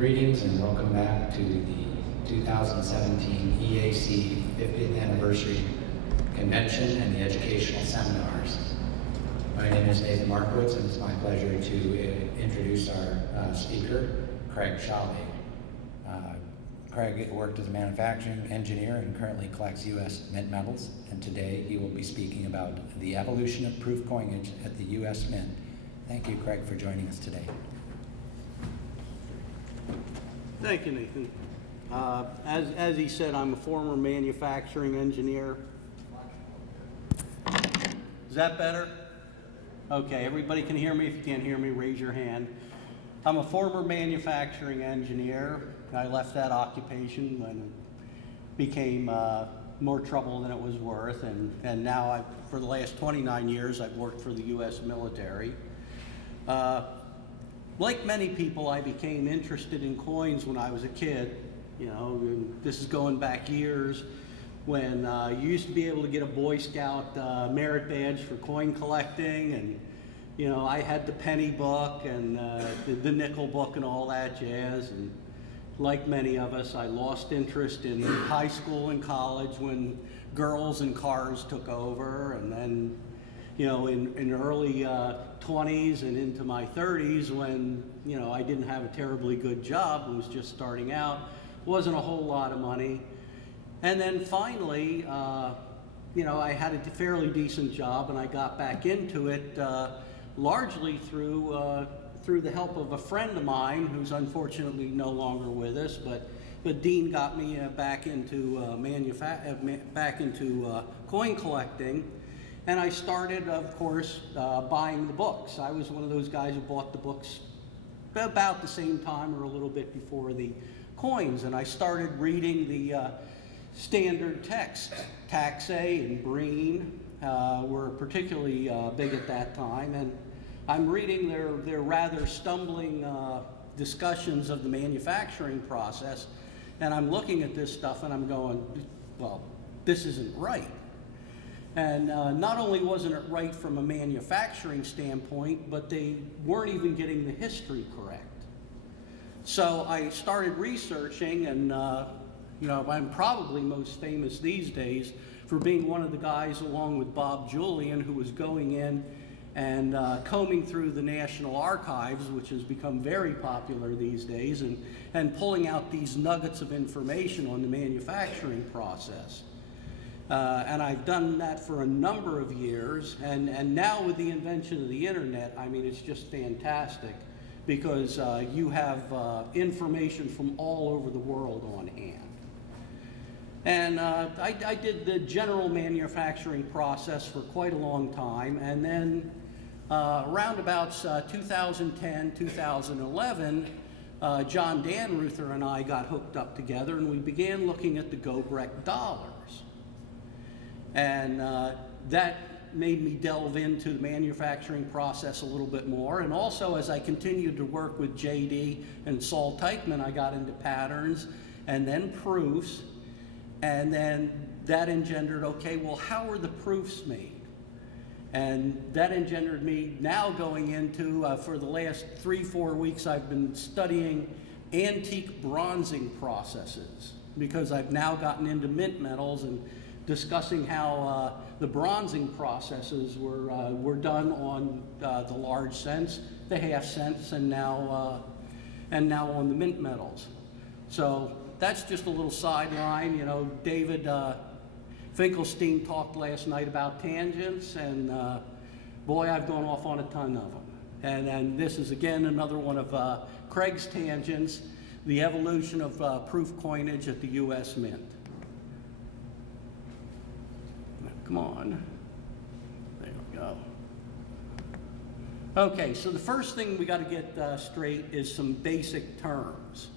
Greetings and welcome back to the 2017 EAC 50th Anniversary Convention and the Educational Seminars. My name is David Markowitz, and it's my pleasure to introduce our speaker, Craig Sholley. Craig worked as a manufacturing engineer and currently collects U.S. Mint medals, and today he will be speaking about the evolution of proof coinage at the U.S. Mint. Thank you, Craig, for joining us today. Thank you, Nathan. As he said, I'm a former manufacturing engineer. Is that better? Okay, everybody can hear me. If you can't hear me, raise your hand. I'm a former manufacturing engineer. I left that occupation when it became more trouble than it was worth, and now for the last 29 years I've worked for the U.S. military. Like many people, I became interested in coins when I was a kid. You know, this is going back years when you used to be able to get a Boy Scout merit badge for coin collecting, and you know, I had the penny book and the nickel book and all that jazz. And like many of us, I lost interest in high school and college when girls and cars took over, and then, you know, in early 20s and into my 30s when, you know, I didn't have a terribly good job, I was just starting out, wasn't a whole lot of money. And then finally, you know, I had a fairly decent job and I got back into it largely through the help of a friend of mine who's unfortunately no longer with us, but Dean got me back into coin collecting. And I started, of course, buying the books. I was one of those guys who bought the books about the same time or a little bit before the coins. And I started reading the standard text. Taxay and Breen were particularly big at that time. And I'm reading their rather stumbling discussions of the manufacturing process. And I'm looking at this stuff and I'm going, well, this isn't right. And not only wasn't it right from a manufacturing standpoint, but they weren't even getting the history correct. So I started researching, and you know, I'm probably most famous these days for being one of the guys, along with Bob Julian, who was going in and combing through the National Archives, which has become very popular these days, and pulling out these nuggets of information on the manufacturing process. And I've done that for a number of years, and now with the invention of the internet, I mean, it's just fantastic because you have information from all over the world on hand. And I did the general manufacturing process for quite a long time, and then around about 2010, 2011, John Danruther and I got hooked up together, and we began looking at the Gobrecht dollars. And that made me delve into the manufacturing process a little bit more. And also, as I continued to work with JD and Saul Teichman, I got into patterns and then proofs. And then that engendered, okay, well, how are the proofs made? And that engendered me now going into, for the last 3-4 weeks, I've been studying antique bronzing processes because I've now gotten into mint metals and discussing how the bronzing processes were done on the large cents, the half cents, and now on the mint metals. So that's just a little sideline. You know, David Finkelstein talked last night about tangents, and boy, I've gone off on a ton of them. And this is again another one of Craig's tangents, the evolution of proof coinage at the U.S. Mint. Come on. There we go. Okay, so the first thing we got to get straight is some basic terms.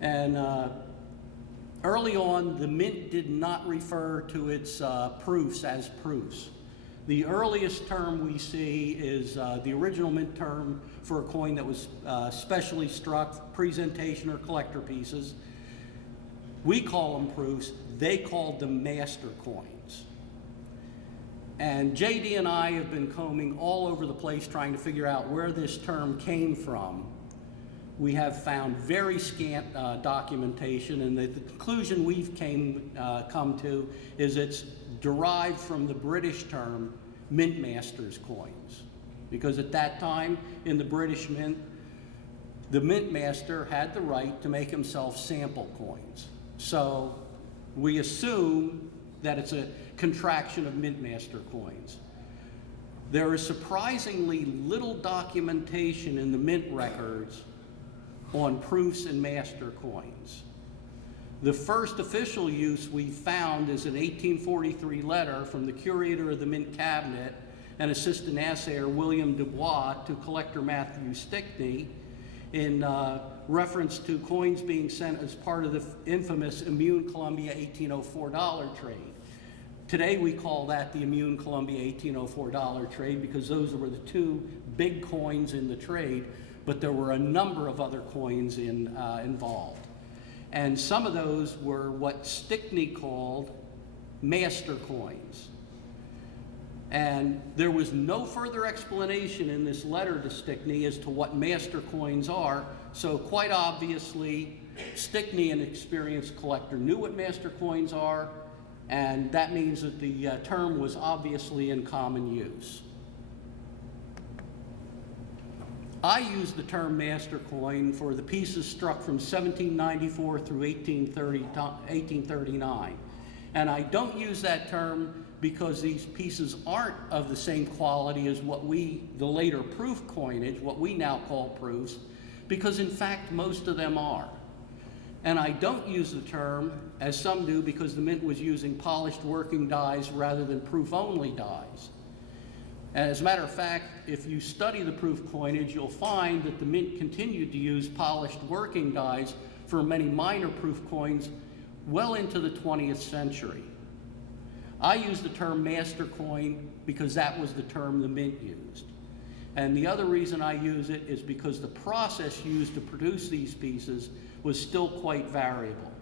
And early on, the mint did not refer to its proofs as proofs. The earliest term we see is the original mint term for a coin that was specially struck, presentation or collector pieces. We call them proofs. They called them master coins. And JD and I have been combing all over the place trying to figure out where this term came from. we have found very scant documentation, and the conclusion we've come to is it's derived from the British term mint master's coins. Because at that time, in the British mint, the mint master had the right to make himself sample coins. So we assume that it's a contraction of mint master coins. There is surprisingly little documentation in the mint records on proofs and master coins. The first official use we found is an 1843 letter from the curator of the Mint Cabinet and assistant assayer William Dubois to collector Matthew Stickney in reference to coins being sent as part of the infamous Immune Columbia $1804 trade. Today we call that the Immune Columbia $1804 trade because those were the two big coins in the trade, but there were a number of other coins involved. And some of those were what Stickney called master coins. And there was no further explanation in this letter to Stickney as to what master coins are, so quite obviously Stickney, an experienced collector, knew what master coins are, and that means that the term was obviously in common use. I use the term master coin for the pieces struck from 1794 through 1839. And I don't use that term because these pieces aren't of the same quality as the later proof coinage, what we now call proofs, because in fact most of them are. And I don't use the term, as some do, because the mint was using polished working dies rather than proof-only dies. And as a matter of fact, if you study the proof coinage, you'll find that the mint continued to use polished working dies for many minor proof coins well into the 20th century. I use the term master coin because that was the term the mint used. And the other reason I use it is because the process used to produce these pieces was still quite variable.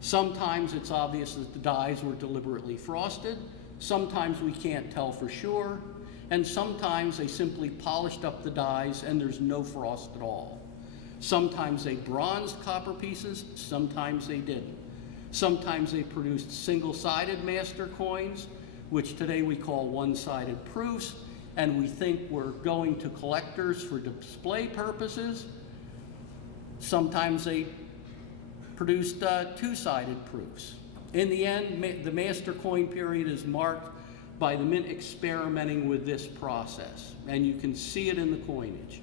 Sometimes it's obvious that the dies were deliberately frosted, sometimes we can't tell for sure, and sometimes they simply polished up the dies and there's no frost at all. Sometimes they bronzed copper pieces, sometimes they didn't. Sometimes they produced single-sided master coins, which today we call one-sided proofs, and we think were going to collectors for display purposes. Sometimes they produced two-sided proofs. In the end, the master coin period is marked by the mint experimenting with this process, and you can see it in the coinage.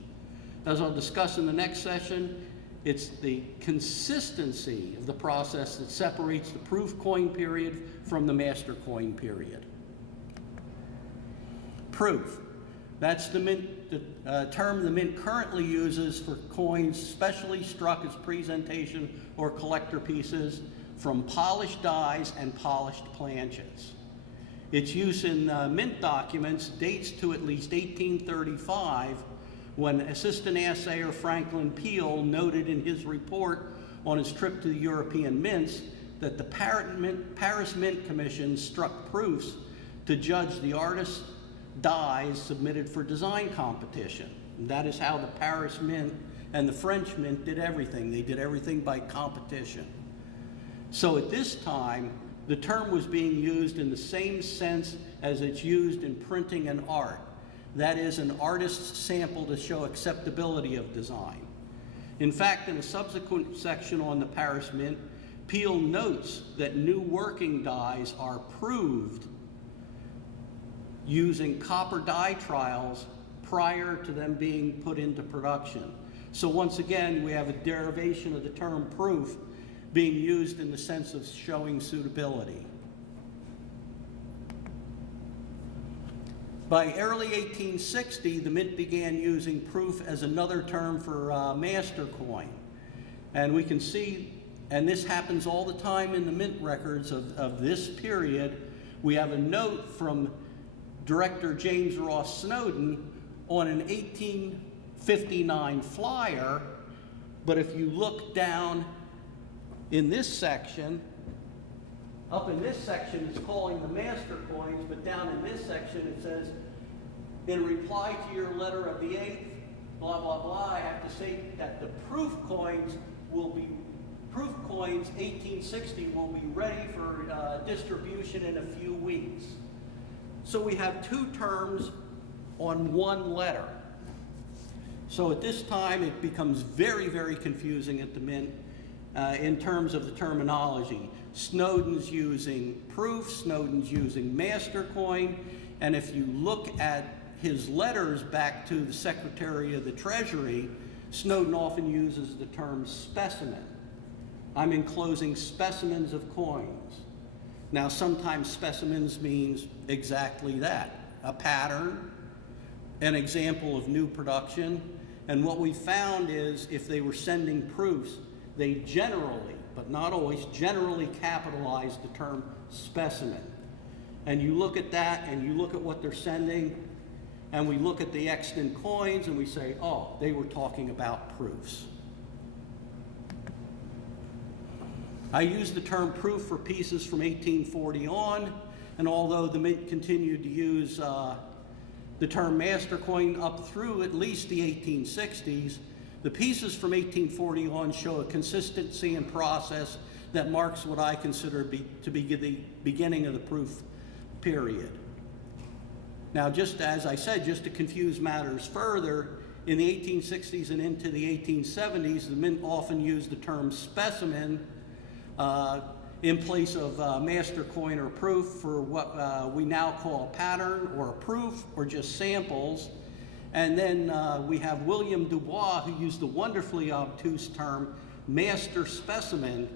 As I'll discuss in the next session, it's the consistency of the process that separates the proof coin period from the master coin period. Proof. That's the term the mint currently uses for coins specially struck as presentation or collector pieces from polished dies and polished planchets. Its use in mint documents dates to at least 1835, when Assistant Assayer Franklin Peel noted in his report on his trip to the European mints that the Paris Mint Commission struck proofs to judge the artist's dies submitted for design competition. And that is how the Paris Mint and the French Mint did everything. They did everything by competition. So at this time, the term was being used in the same sense as it's used in printing and art. That is, an artist's sample to show acceptability of design. In fact, in a subsequent section on the Paris Mint, Peel notes that new working dies are proved using copper die trials prior to them being put into production. So once again, we have a derivation of the term proof being used in the sense of showing suitability. By early 1860, the mint began using proof as another term for master coin. And we can see, and this happens all the time in the mint records of this period, we have a note from Director James Ross Snowden on an 1859 flyer, but if you look down in this section, up in this section it's calling the master coins, but down in this section it says, in reply to your letter of the 8th, blah, blah, blah, I have to say that the proof coins 1860 will be ready for distribution in a few weeks. So we have two terms on one letter. So at this time, it becomes very, very confusing at the Mint in terms of the terminology. Snowden's using proof, Snowden's using master coin, and if you look at his letters back to the Secretary of the Treasury, Snowden often uses the term specimen. I'm enclosing specimens of coins. Now, sometimes specimens means exactly that, a pattern, an example of new production, and what we found is if they were sending proofs, they generally, but not always, generally capitalized the term specimen. And you look at that and you look at what they're sending, and we look at the extant coins and we say, oh, they were talking about proofs. I use the term proof for pieces from 1840 on, and although the Mint continued to use the term master coin up through at least the 1860s, the pieces from 1840 on show a consistency in process that marks what I consider to be the beginning of the proof period. Now, just as I said, just to confuse matters further, in the 1860s and into the 1870s, the Mint often used the term specimen in place of master coin or proof for what we now call a pattern or a proof or just samples. And then we have William Dubois, who used the wonderfully obtuse term master specimen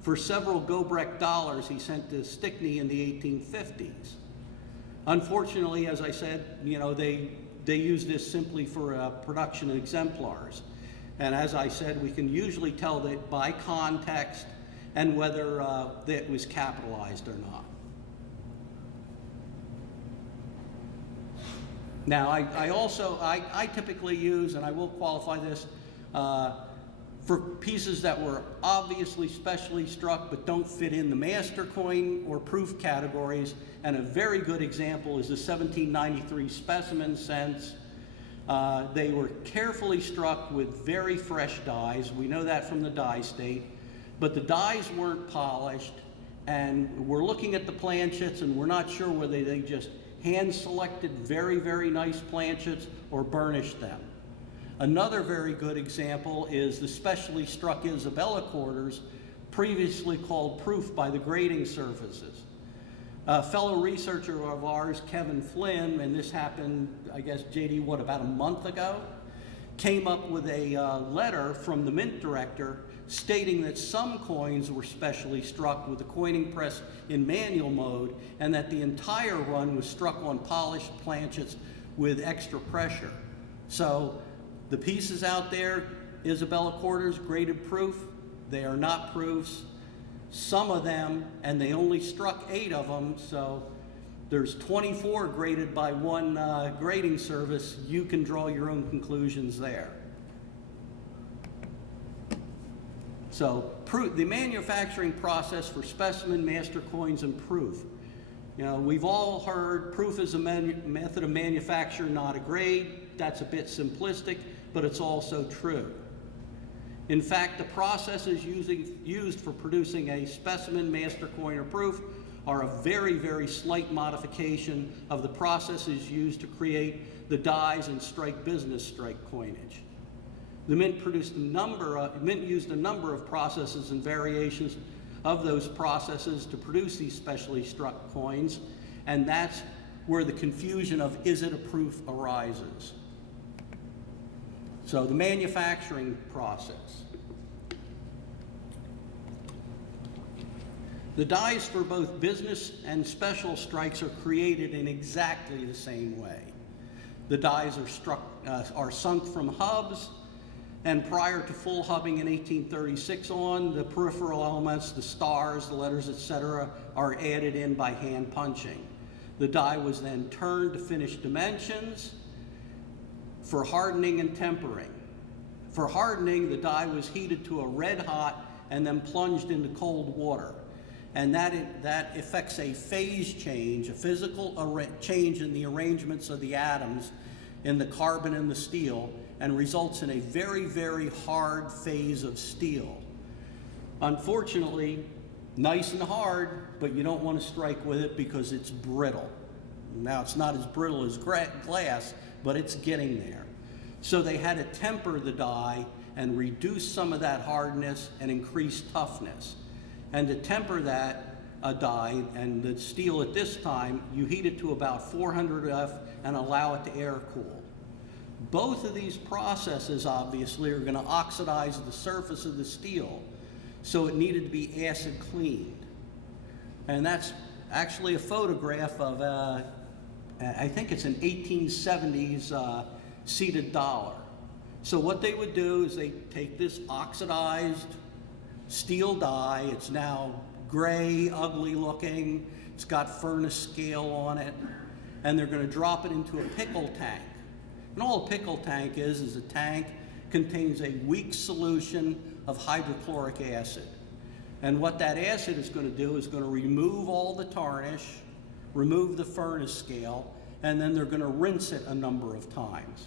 for several Gobrecht dollars he sent to Stickney in the 1850s. Unfortunately, as I said, you know, they use this simply for production of exemplars. And as I said, we can usually tell that by context and whether that was capitalized or not. Now, I typically use, and I will qualify this, for pieces that were obviously specially struck but don't fit in the master coin or proof categories, and a very good example is the 1793 specimen cents. They were carefully struck with very fresh dies. We know that from the die state, but the dies weren't polished, and we're looking at the planchets and we're not sure whether they just hand-selected very, very nice planchets or burnished them. Another very good example is the specially struck Isabella quarters, previously called proof by the grading services. A fellow researcher of ours, Kevin Flynn, and this happened, I guess, JD, about a month ago, came up with a letter from the Mint director stating that some coins were specially struck with the coining press in manual mode, and that the entire run was struck on polished planchets with extra pressure. So the pieces out there, Isabella quarters, graded proof, they are not proofs. Some of them, and they only struck 8 of them, so there's 24 graded by one grading service. You can draw your own conclusions there. So the manufacturing process for specimen, master coins, and proof. You know, we've all heard proof is a method of manufacture, not a grade. That's a bit simplistic, but it's also true. In fact, the processes used for producing a specimen, master coin, or proof are a very, very slight modification of the processes used to create the dies and strike business strike coinage. The Mint used a number of processes and variations of those processes to produce these specially struck coins, and that's where the confusion of is it a proof arises. So the manufacturing process. The dies for both business and special strikes are created in exactly the same way. The dies are sunk from hubs, and prior to full hubbing in 1836 on, the peripheral elements, the stars, the letters, etc., are added in by hand punching. The die was then turned to finished dimensions for hardening and tempering. For hardening, the die was heated to a red hot and then plunged into cold water. And that effects a phase change, a physical change in the arrangements of the atoms in the carbon and the steel and results in a very, very hard phase of steel. Unfortunately, nice and hard, but you don't want to strike with it because it's brittle. Now, it's not as brittle as glass, but it's getting there. So they had to temper the die and reduce some of that hardness and increase toughness. And to temper that die and the steel at this time, you heat it to about 400 F and allow it to air cool. Both of these processes obviously are going to oxidize the surface of the steel, so it needed to be acid cleaned. And that's actually a photograph of I think it's an 1870s seated dollar. So what they would do is they take this oxidized steel die, it's now gray, ugly looking, it's got furnace scale on it, and they're going to drop it into a pickle tank. And all a pickle tank is a tank contains a weak solution of hydrochloric acid. And what that acid is going to do is going to remove all the tarnish, remove the furnace scale, and then they're going to rinse it a number of times.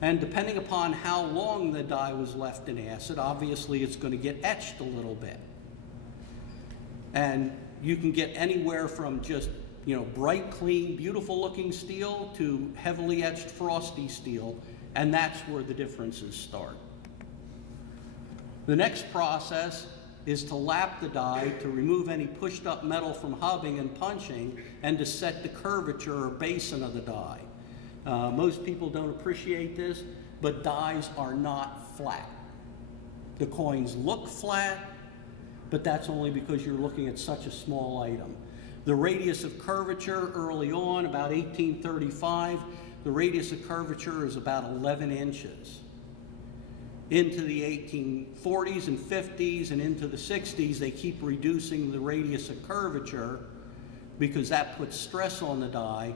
And depending upon how long the die was left in acid, obviously it's going to get etched a little bit. And you can get anywhere from just, bright, clean, beautiful looking steel to heavily etched frosty steel, and that's where the differences start. The next process is to lap the die to remove any pushed up metal from hubbing and punching and to set the curvature or basin of the die. Most people don't appreciate this, but dies are not flat. The coins look flat, but that's only because you're looking at such a small item. The radius of curvature early on, about 1835, the radius of curvature is about 11 inches. Into the 1840s and 50s and into the 60s, they keep reducing the radius of curvature because that puts stress on the die,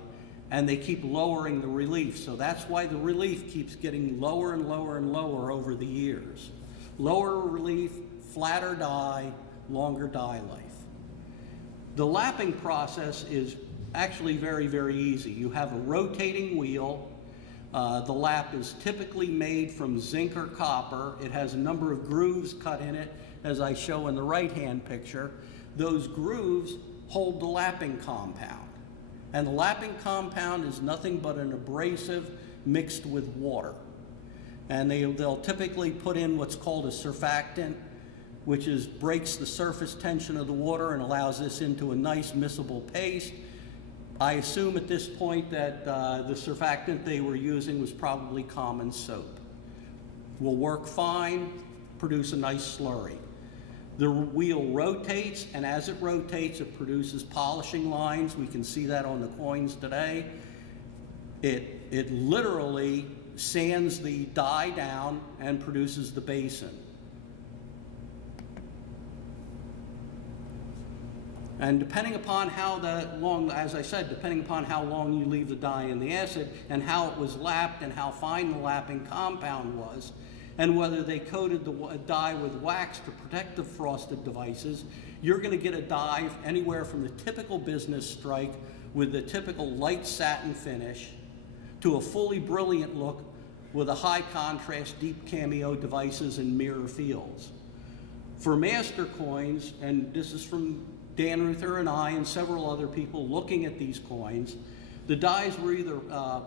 and they keep lowering the relief. So that's why the relief keeps getting lower and lower and lower over the years. Lower relief, flatter die, longer die life. The lapping process is actually very, very easy. You have a rotating wheel. The lap is typically made from zinc or copper. It has a number of grooves cut in it, as I show in the right-hand picture. Those grooves hold the lapping compound. And the lapping compound is nothing but an abrasive mixed with water. And they'll typically put in what's called a surfactant, which breaks the surface tension of the water and allows this into a nice miscible paste. I assume at this point that the surfactant they were using was probably common soap. Will work fine, produce a nice slurry. The wheel rotates, and as it rotates, it produces polishing lines. We can see that on the coins today. It literally sands the die down and produces the basin. And depending upon how long, as I said, depending upon how long you leave the die in the acid and how it was lapped and how fine the lapping compound was, and whether they coated the die with wax to protect the frosted devices, you're going to get a die anywhere from the typical business strike with the typical light satin finish to a fully brilliant look with a high contrast deep cameo devices and mirror fields. For master coins, and this is from Dan Ruther and I and several other people looking at these coins, the dies were either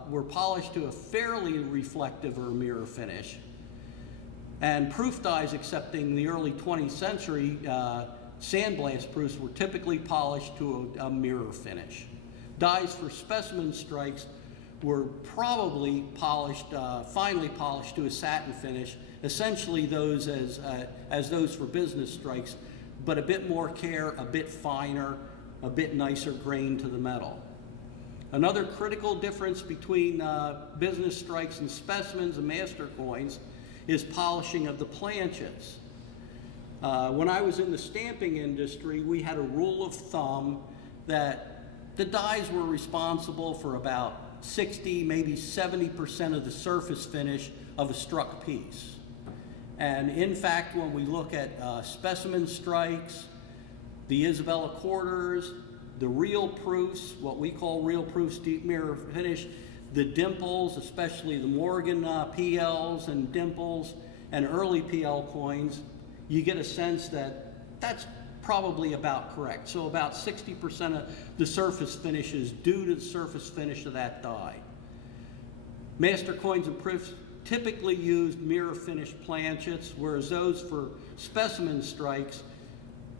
were polished to a fairly reflective or mirror finish, and proof dies, excepting the early 20th century sandblast proofs, were typically polished to a mirror finish. Dies for specimen strikes were probably polished, finely polished to a satin finish, essentially those as those for business strikes, but a bit more care, a bit finer, a bit nicer grain to the metal. Another critical difference between business strikes and specimens and master coins is polishing of the planchets. When I was in the stamping industry, we had a rule of thumb that the dies were responsible for about 60, maybe 70% of the surface finish of a struck piece. And in fact, when we look at specimen strikes, the Isabella quarters, the real proofs, what we call real proofs deep mirror finish, The dimples, especially the Morgan PLs and dimples and early PL coins, you get a sense that that's probably about correct. So about 60% of the surface finish is due to the surface finish of that die. Master coins and proofs typically used mirror finish planchets, whereas those for specimen strikes,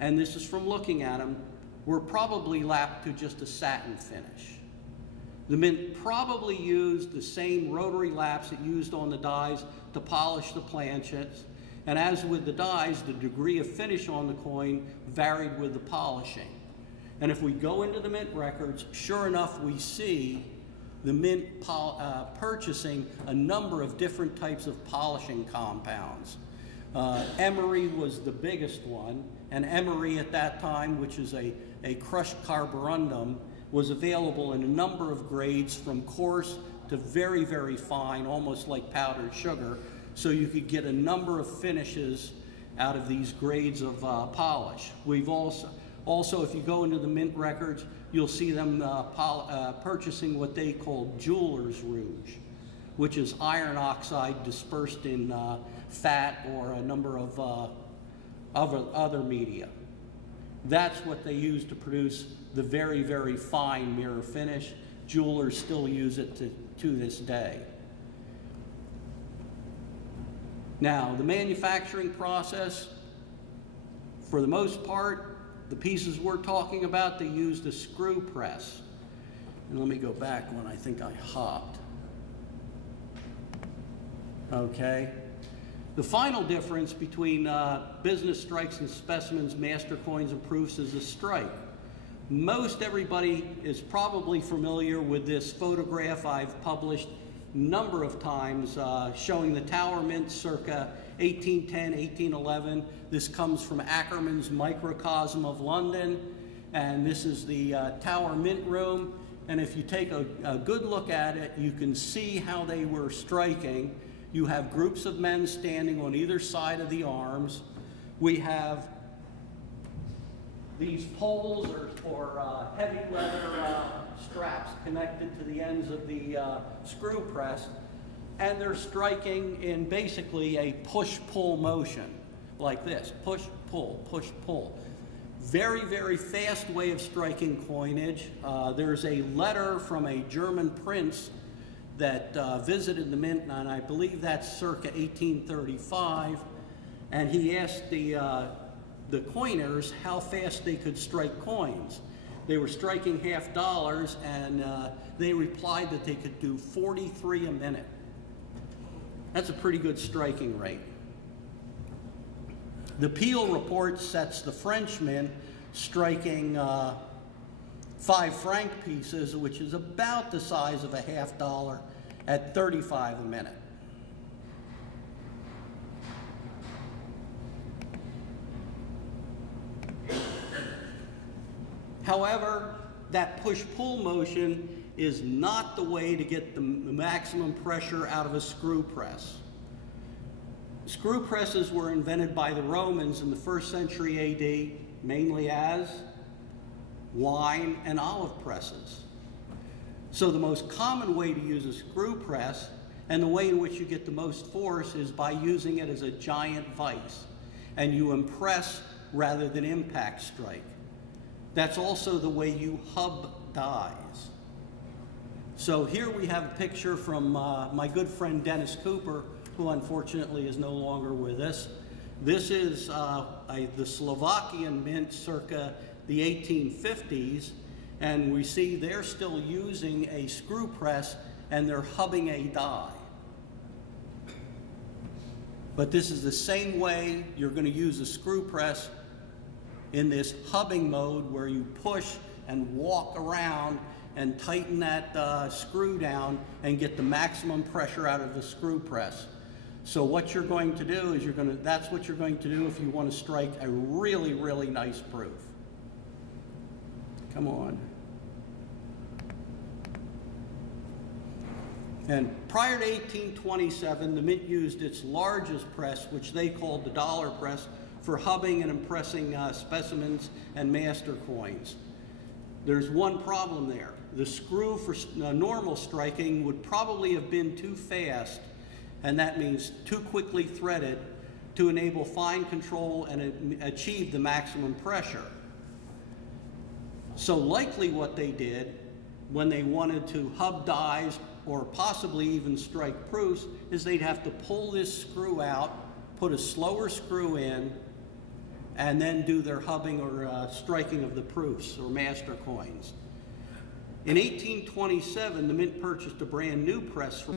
and this is from looking at them, were probably lapped to just a satin finish. The mint probably used the same rotary laps it used on the dies to polish the planchets, and as with the dies, the degree of finish on the coin varied with the polishing. And if we go into the mint records, sure enough, we see the mint purchasing a number of different types of polishing compounds. Emery was the biggest one, and emery at that time, which is a crushed carborundum, was available in a number of grades from coarse to very, very fine, almost like powdered sugar, so you could get a number of finishes out of these grades of polish. We've also, if you go into the mint records, you'll see them purchasing what they call jeweler's rouge, which is iron oxide dispersed in fat or a number of other media. That's what they use to produce the very, very fine mirror finish. Jewelers still use it to this day. Now, the manufacturing process, for the most part, the pieces we're talking about, they used a screw press. And let me go back when I think I hopped. Okay. The final difference between business strikes and specimens, master coins, and proofs is a strike. Most everybody is probably familiar with this photograph I've published a number of times showing the Tower Mint circa 1810, 1811. This comes from Ackerman's Microcosm of London, and this is the Tower Mint room. And if you take a good look at it, you can see how they were striking. You have groups of men standing on either side of the arms. We have these poles or heavy leather straps connected to the ends of the screw press, and they're striking in basically a push-pull motion, like this, push-pull, push-pull. Very, very fast way of striking coinage. There's a letter from a German prince that visited the mint, and I believe that's circa 1835, and he asked the coiners how fast they could strike coins. They were striking $50, and they replied that they could do 43 a minute. That's a pretty good striking rate. The Peel report sets the French mint striking 5 franc pieces, which is about the size of a $50, at 35 a minute. However, that push-pull motion is not the way to get the maximum pressure out of a screw press. Screw presses were invented by the Romans in the 1st century AD, mainly as wine and olive presses. So the most common way to use a screw press, and the way in which you get the most force, is by using it as a giant vise, and you impress rather than impact strike. That's also the way you hub dies. So here we have a picture from my good friend Dennis Cooper, who unfortunately is no longer with us. This is the Slovakian mint circa the 1850s, and we see they're still using a screw press and they're hubbing a die. But this is the same way you're going to use a screw press in this hubbing mode, where you push and walk around and tighten that screw down and get the maximum pressure out of the screw press. So what you're going to do is that's what you're going to do if you want to strike a really, really nice proof. Come on. And prior to 1827, the mint used its largest press, which they called the dollar press, for hubbing and impressing specimens and master coins. There's one problem there. The screw for normal striking would probably have been too fast, and that means too quickly threaded to enable fine control and achieve the maximum pressure. So likely what they did when they wanted to hub dies or possibly even strike proofs is they'd have to pull this screw out, put a slower screw in, and then do their hubbing or striking of the proofs or master coins. In 1827, the mint purchased a brand new press for